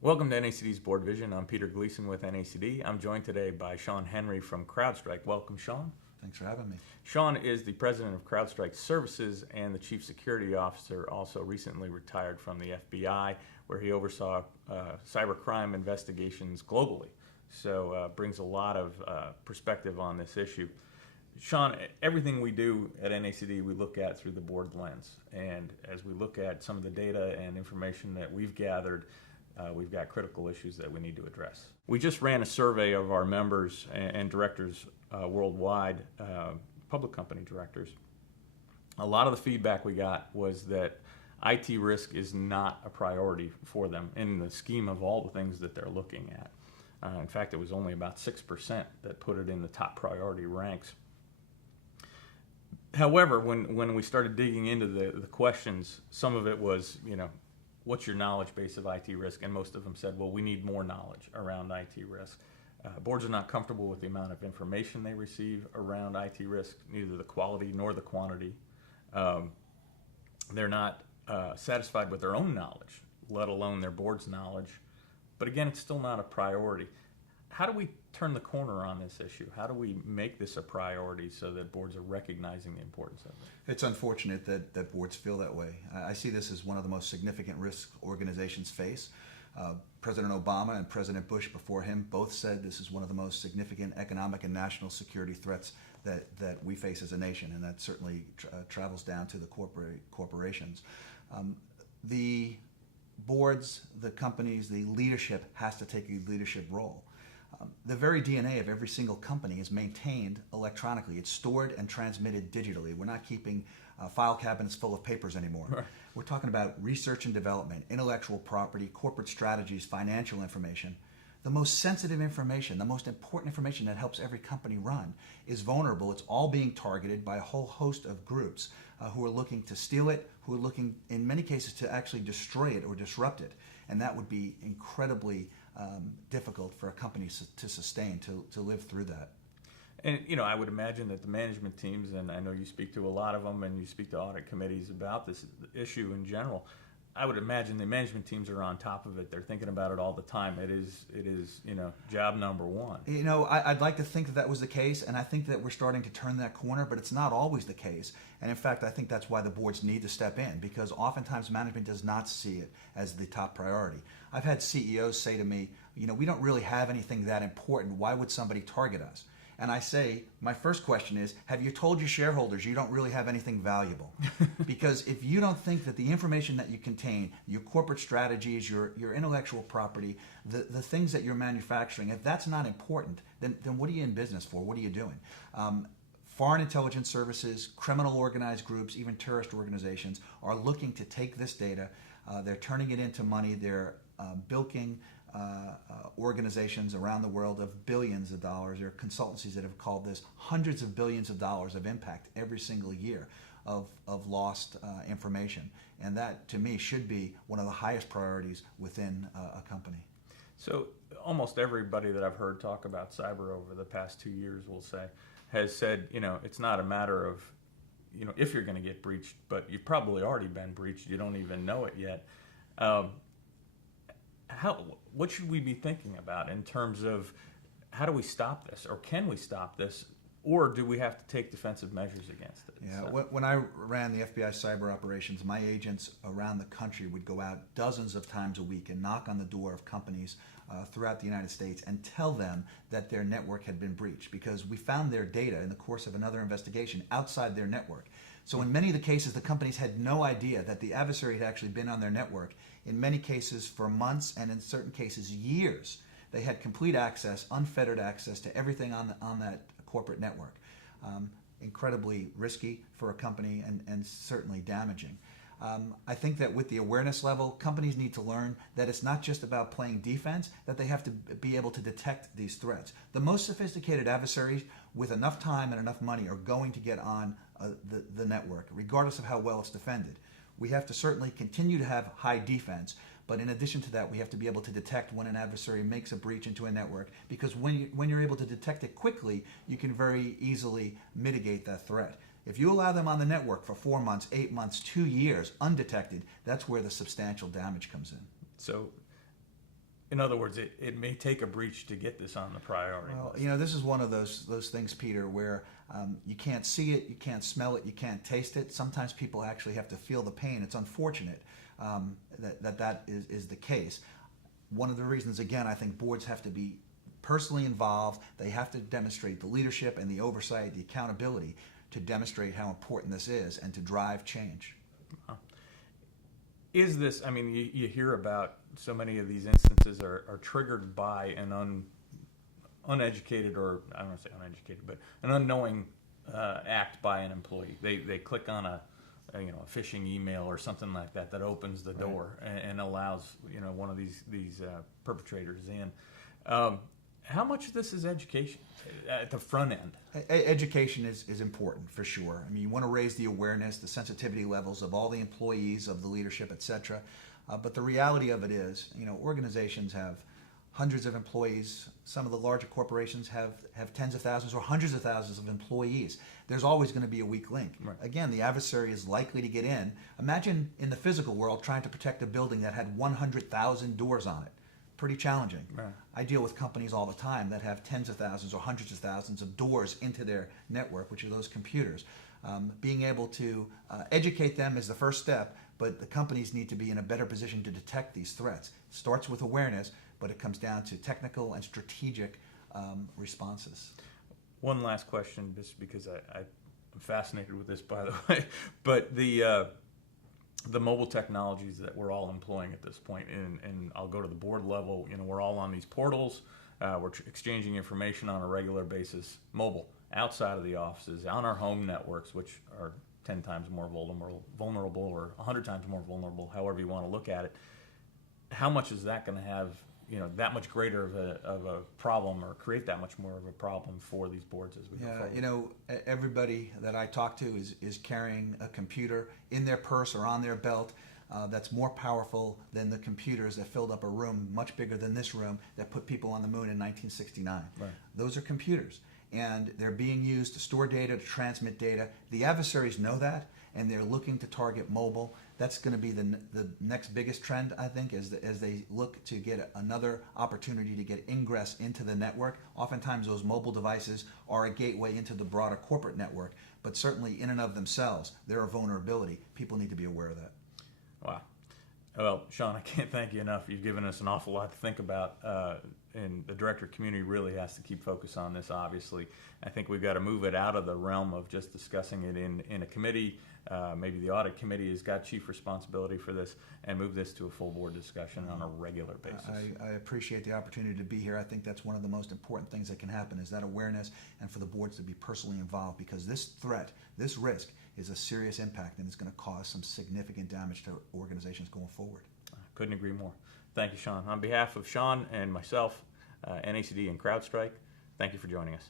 Welcome to NACD's BoardVision. I'm Peter Gleason with NACD. I'm joined today by Shawn Henry from CrowdStrike. Welcome, Shawn. Thanks for having me. Shawn is the president of CrowdStrike Services and the chief security officer, also recently retired from the FBI, where he oversaw cybercrime investigations globally. So brings a lot of perspective on this issue. Shawn, everything we do at NACD, we look at through the board lens. And as we look at some of the data and information that we've gathered, we've got critical issues that we need to address. We just ran a survey of our members and directors worldwide, public company directors. A lot of the feedback we got was that IT risk is not a priority for them in the scheme of all the things that they're looking at. In fact, it was only about 6% that put it in the top priority ranks. However, when we started digging into the questions, some of it was, what's your knowledge base of IT risk? And most of them said, well, we need more knowledge around IT risk. Boards are not comfortable with the amount of information they receive around IT risk, neither the quality nor the quantity. They're not satisfied with their own knowledge, let alone their board's knowledge. But again, it's still not a priority. How do we turn the corner on this issue? How do we make this a priority so that boards are recognizing the importance of it? It's unfortunate that boards feel that way. I see this as one of the most significant risks organizations face. President Obama and President Bush before him both said this is one of the most significant economic and national security threats that we face as a nation, and that certainly travels down to the corporations. The boards, the companies, the leadership has to take a leadership role. The very DNA of every single company is maintained electronically. It's stored and transmitted digitally. We're not keeping file cabinets full of papers anymore. Right. We're talking about research and development, intellectual property, corporate strategies, financial information. The most sensitive information, the most important information that helps every company run is vulnerable. It's all being targeted by a whole host of groups who are looking to steal it, who are looking, in many cases, to actually destroy it or disrupt it. And that would be incredibly difficult for a company to sustain, to live through that. And, I would imagine that the management teams, and I know you speak to a lot of them and you speak to audit committees about this issue in general, I would imagine the management teams are on top of it. They're thinking about it all the time. It is job number one. I'd like to think that was the case, and I think that we're starting to turn that corner, but it's not always the case. And in fact, I think that's why the boards need to step in, because oftentimes management does not see it as the top priority. I've had CEOs say to me, we don't really have anything that important. Why would somebody target us? And I say, my first question is, have you told your shareholders you don't really have anything valuable? Because if you don't think that the information that you contain, your corporate strategies, your intellectual property, the things that you're manufacturing, if that's not important, then what are you in business for? What are you doing? Foreign intelligence services, criminal organized groups, even terrorist organizations are looking to take this data. They're turning it into money. They're bilking organizations around the world of billions of dollars. There are consultancies that have called this hundreds of billions of dollars of impact every single year of lost information. And that, to me, should be one of the highest priorities within a company. So almost everybody that I've heard talk about cyber over the past 2 years, we'll say, has said, it's not a matter of, if you're going to get breached, but you've probably already been breached. You don't even know it yet. What should we be thinking about in terms of how do we stop this, or can we stop this, or do we have to take defensive measures against it? Yeah, when I ran the FBI cyber operations, my agents around the country would go out dozens of times a week and knock on the door of companies throughout the United States and tell them that their network had been breached, because we found their data in the course of another investigation outside their network. So in many of the cases, the companies had no idea that the adversary had actually been on their network, in many cases for months, and in certain cases years. They had complete access, unfettered access to everything on that corporate network. Incredibly risky for a company and certainly damaging. I think that with the awareness level, companies need to learn that it's not just about playing defense, that they have to be able to detect these threats. The most sophisticated adversaries with enough time and enough money are going to get on the network, regardless of how well it's defended. We have to certainly continue to have high defense, but in addition to that, we have to be able to detect when an adversary makes a breach into a network, because when you're able to detect it quickly, you can very easily mitigate that threat. If you allow them on the network for 4 months, 8 months, 2 years, undetected, that's where the substantial damage comes in. So in other words, it may take a breach to get this on the priority Well, list. this is one of those things, Peter, where you can't see it, you can't smell it, you can't taste it. Sometimes people actually have to feel the pain. It's unfortunate that is the case. One of the reasons, again, I think boards have to be personally involved. They have to demonstrate the leadership and the oversight, the accountability to demonstrate how important this is and to drive change. Is this, I mean, you hear about so many of these instances are triggered by an uneducated, or I don't want to say uneducated, but an unknowing act by an employee. They click on a phishing email or something like that opens the door and allows one of these perpetrators in. How much of this is education at the front end? Education is important for sure. I mean, you want to raise the awareness, the sensitivity levels of all the employees, of the leadership, etc. But the reality of it is, organizations have hundreds of employees. Some of the larger corporations have tens of thousands or hundreds of thousands of employees. There's always going to be a weak link. Right. Again, the adversary is likely to get in. Imagine in the physical world trying to protect a building that had 100,000 doors on it. Pretty challenging. Right. I deal with companies all the time that have tens of thousands or hundreds of thousands of doors into their network, which are those computers. Being able to educate them is the first step, but the companies need to be in a better position to detect these threats. It starts with awareness, but it comes down to technical and strategic responses. One last question, just because I'm fascinated with this, by the way, but the mobile technologies that we're all employing at this point, and I'll go to the board level, we're all on these portals, we're exchanging information on a regular basis, mobile, outside of the offices, on our home networks, which are 10 times more vulnerable or 100 times more vulnerable, however you want to look at it. How much is that going to have that much greater of a problem, or create that much more of a problem for these boards as we go forward? Everybody that I talk to is carrying a computer in their purse or on their belt that's more powerful than the computers that filled up a room much bigger than this room that put people on the moon in 1969. Right. Those are computers, and they're being used to store data, to transmit data. The adversaries know that, and they're looking to target mobile. That's going to be the next biggest trend, I think, as they look to get another opportunity to get ingress into the network. Oftentimes those mobile devices are a gateway into the broader corporate network, but certainly in and of themselves, they're a vulnerability. People need to be aware of that. Wow. Well, Shawn, I can't thank you enough. You've given us an awful lot to think about, and the director community really has to keep focus on this, obviously. I think we've got to move it out of the realm of just discussing it in a committee. Maybe the audit committee has got chief responsibility for this, and move this to a full board discussion on a regular basis. I appreciate the opportunity to be here. I think that's one of the most important things that can happen, is that awareness, and for the boards to be personally involved, because this threat, this risk, is a serious impact, and it's going to cause some significant damage to organizations going forward. Couldn't agree more. Thank you, Shawn. On behalf of Shawn and myself, NACD and CrowdStrike, thank you for joining us.